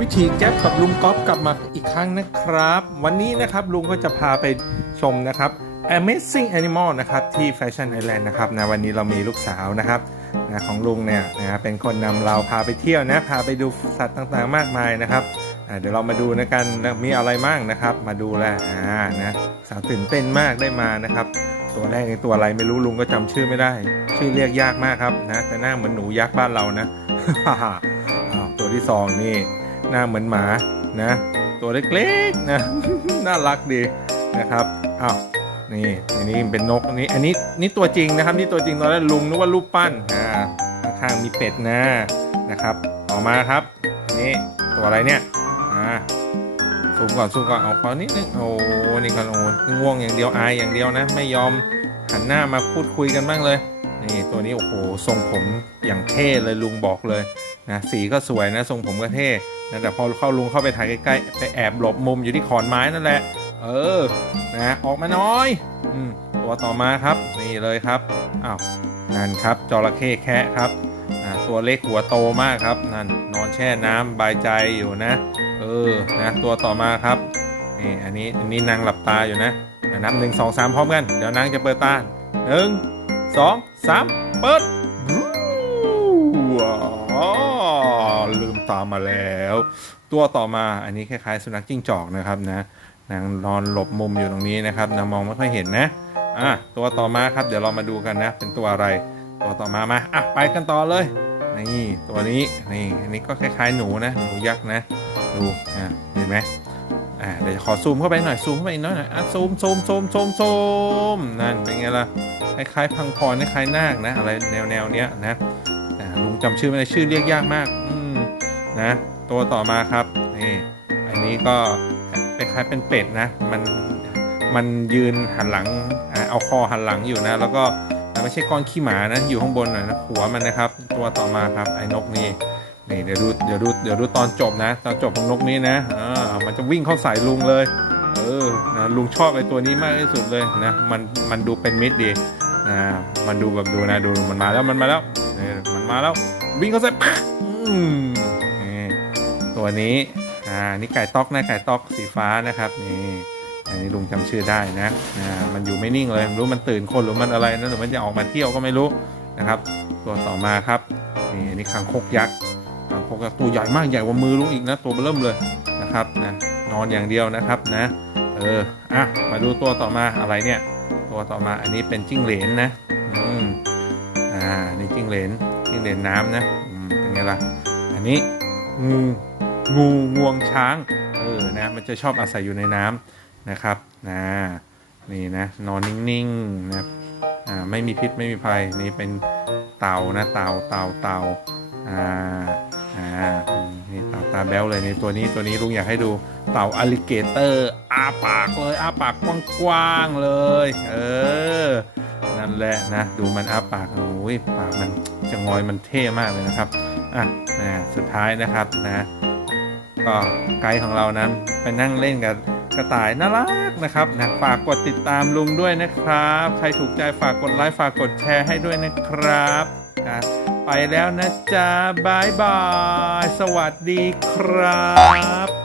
วิธีแก๊ปกับลุงก๊อฟกลับมาอีกครั้งนะครับ วันนี้นะครับลุงก็จะพาไปชมนะครับ Amazing Animal นะครับที่ Fashion Island นะครับนะวันนี้เรามีลูกสาวนะครับนะของลุงเนี่ยนะเป็นคนนำเราพาไปเที่ยวนะพาไปดูสัตว์ต่างๆมากมายนะครับเดี๋ยวเรามาดูนะกันนะมีอะไรบ้างนะครับ มาดูแลอ่านะสาวตื่นเต้นมากได้มานะครับ ตัวแรกในตัวอะไรไม่รู้ลุงก็จำชื่อไม่ได้ ชื่อเรียกยากมากครับนะแต่หน้าเหมือนหนูยักษ์บ้านเรานะอ้าตัวที่สองนี่ หน้าเหมือนหมานะ ตัวเล็กๆนะ น่ารักดีนะครับอ้าวนี่อันนี้เป็นนกอันนี้อันนี้นี่ตัวจริงนะครับนี่ตัวจริงตอนแรกลุงนึกว่ารูปปั้นอ่าข้างๆมีเป็ดนะนะครับ ต่อมาครับอันนี้ตัวอะไรเนี่ยอ่าซูมก่อนซูมก่อนเอาขอนิดนึงโอ้นี่ก็โอ้ง่วงอย่างเดียวอายอย่างเดียวนะ ไม่ยอมหันหน้ามาพูดคุยกันบ้างเลย นี่ตัวนี้โอ้โหทรงผมอย่างเท่เลยลุงบอกเลยนะสีก็สวยนะทรงผมก็เท่นะแต่พอเข้าลุงเข้าไปถ่ายใกล้ๆไปแอบหลบมุมอยู่ที่ขอนไม้นั่นแหละ เออนะออกมาน้อยอมตัวต่อมาครับนี่เลยครับอ้าวนั่นครับจระเข้แคะครับตัวเล็กหัวโตมากครับนั่นนอนแช่น้ำบายใจอยู่นะ เออนะตัวต่อมาครับนี่อันนี้อันนี้นางหลับตาอยู่นะอะนับหนึ่งสองสามพร้อมกัน เดี๋ยวนางจะเปิดตาหนึ่ง สองสามเปิดว้าลืมตามมาแล้ว ตัวต่อมาอันนี้คล้ายๆ สุนัขจิ้งจอกนะครับนะนางนอนหลบมุมอยู่ตรงนี้นะครับนะมองไม่ค่อยเห็นนะอะตัวต่อมาครับเดี๋ยวเรามาดูกันนะ เป็นตัวอะไร ตัวต่อมามาอะไปกันต่อเลยนี่ตัวนี้นี่อันนี้ก็คล้ายๆหนูนะหนูยักษ์นะดูอะเห็นไหม อ่าเดี๋ยวขอซูมเข้าไปหน่อยซูมเข้าไปอีกหน่อยหน่อยอะซูมซูมซูมซูมซูมนั่นเป็นไงล่ะคล้ายๆพังพรคล้ายๆนาคนะ อะไรแนวแนวเนี้ยนะอ่าลุงจำชื่อไม่ได้ชื่อเรียกยากมากอืมนะ ตัวต่อมาครับนี่อันนี้ก็คล้ายๆเป็นเป็ดนะ มันมันยืนหันหลังเอาคอหันหลังอยู่นะ แล้วก็ไม่ใช่ก้อนขี้หมานะอยู่ข้างบนหน่อยนะหัวมันนะครับ ตัวต่อมาครับไอ้นกนี่ นี่เดี๋ยวดูเดี๋ยวดูเดี๋ยวดูตอนจบนะ ตอนจบของนกนี้นะอ่ามันจะวิ่งเข้าใส่ลุงเลย เออนะลุงชอบไอ้ตัวนี้มากที่สุดเลยนะมันมันดูเป็นมิตรดีนะมันดูแบบดูนะดูมันมาแล้วมันมาแล้วนี่มันมาแล้ววิ่งเข้าใส่ปั๊กอืมนี่ตัวนี้อ่านี่ไก่ต๊อกนะไก่ต๊อกสีฟ้านะครับนี่อันนี้ลุงจำชื่อได้นะอ่ามันอยู่ไม่นิ่งเลยไม่รู้มันตื่นคนหรือมันอะไรนะหรือมันจะออกมาเที่ยวก็ไม่รู้นะครับ ตัวต่อมาครับนี่อันนี้คางคกยักษ์ คางคกยักษ์ตัวใหญ่มากใหญ่กว่ามือลุงอีกนะตัวเบอเริ่มเลยนะครับนะนอนอย่างเดียวนะครับนะเอออะมาดูตัวต่อมาอะไรเนี่ย ตัวต่อมาอันนี้เป็นจิ้งเหลนนะอืมอ่านี่จิ้งเหลนจิ้งเหลนน้ำนะอืมเป็นไงล่ะอันนี้งูงูงวงช้างเออนะมันจะชอบอาศัยอยู่ในน้ำนะครับนะนี่นะนอนนิ่งๆนะอ่าไม่มีพิษไม่มีภัยนี่เป็นเต่านะเต่าเต่าเต่าอ่า อ่านี่เต่าตาแบ๊วเลยนี่ตัวนี้ตัวนี้ลุงอยากให้ดูเต่าอลิเกเตอร์อาปากเลยอาปากกว้างๆเลย เออ นั่นแหละนะ ดูมันอาปากโอ้ยปากมันจะงอยมันเท่มากเลยนะครับอะนะสุดท้ายนะครับนะก็ไกด์ของเรานั้นไปนั่งเล่นกับกระต่ายน่ารักนะครับนะฝากกดติดตามลุงด้วยนะครับ ใครถูกใจฝากกดไลค์ฝากกดแชร์ให้ด้วยนะครับอะ ไปแล้วนะจ๊ะบายบาย สวัสดีครับ